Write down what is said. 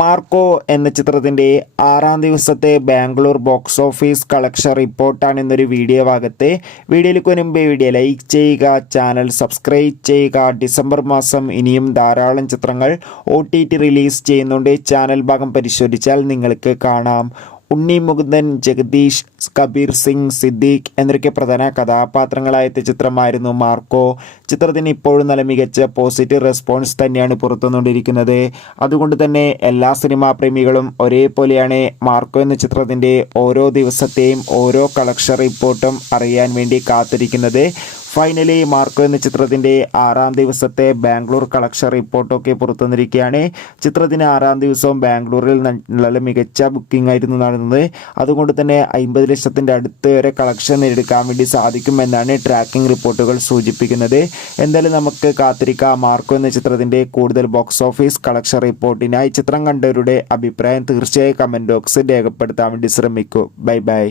Marco എന്ന ചിത്രത്തിൻ്റെ 6-ാം ദിവസത്തെ ബാംഗ്ലൂർ ബോക്സ് ഓഫീസ് കളക്ഷൻ റിപ്പോർട്ടാണ് ഇന്നൊരു വീഡിയോ ഭാഗത്ത്. വീഡിയോയിലേക്ക് മുൻപേ വീഡിയോ ലൈക്ക് ചെയ്യുക, ചാനൽ സബ്സ്ക്രൈബ് ചെയ്യുക. ഡിസംബർ മാസം ഇനിയും ധാരാളം ചിത്രങ്ങൾ OTT റിലീസ് ചെയ്യുന്നുണ്ട്. ചാനൽ ഭാഗം പരിശോധിച്ചാൽ നിങ്ങൾക്ക് കാണാം. ഉണ്ണി മുകുന്ദൻ, ജഗദീഷ്, കബീർ സിംഗ്, സിദ്ദീഖ് എന്നൊക്കെ പ്രധാന കഥാപാത്രങ്ങളായ ചിത്രമായിരുന്നു മാർക്കോ. ചിത്രത്തിന് ഇപ്പോഴും നല്ല മികച്ച പോസിറ്റീവ് റെസ്പോൺസ് തന്നെയാണ് പുറത്തുവന്നുകൊണ്ടിരിക്കുന്നത്. അതുകൊണ്ട് തന്നെ എല്ലാ സിനിമാ പ്രേമികളും ഒരേപോലെയാണ് മാർക്കോ എന്ന ചിത്രത്തിൻ്റെ ഓരോ ദിവസത്തെയും ഓരോ കളക്ഷൻ റിപ്പോർട്ടും അറിയാൻ വേണ്ടി കാത്തിരിക്കുന്നത്. ഫൈനലി മാർക്കോ എന്ന ചിത്രത്തിൻ്റെ 6-ാം ദിവസത്തെ ബാംഗ്ലൂർ കളക്ഷൻ റിപ്പോർട്ടൊക്കെ പുറത്തുവന്നിരിക്കുകയാണ്. ചിത്രത്തിന് 6-ാം ദിവസവും ബാംഗ്ലൂരിൽ നല്ല മികച്ച ബുക്കിംഗ് ആയിരുന്നു നടന്നത്. അതുകൊണ്ട് തന്നെ 50 ലക്ഷത്തിൻ്റെ അടുത്ത് വരെ കളക്ഷൻ നേടിയെടുക്കാൻ വേണ്ടി സാധിക്കുമെന്നാണ് ട്രാക്കിംഗ് റിപ്പോർട്ടുകൾ സൂചിപ്പിക്കുന്നത്. എന്തായാലും നമുക്ക് കാത്തിരിക്കാം മാർക്കോ എന്ന ചിത്രത്തിൻ്റെ കൂടുതൽ ബോക്സ് ഓഫീസ് കളക്ഷൻ റിപ്പോർട്ടിനായി. ചിത്രം കണ്ടവരുടെ അഭിപ്രായം തീർച്ചയായും കമൻറ്റ് ബോക്സിൽ രേഖപ്പെടുത്താൻ വേണ്ടി ശ്രമിക്കൂ. Bye bye.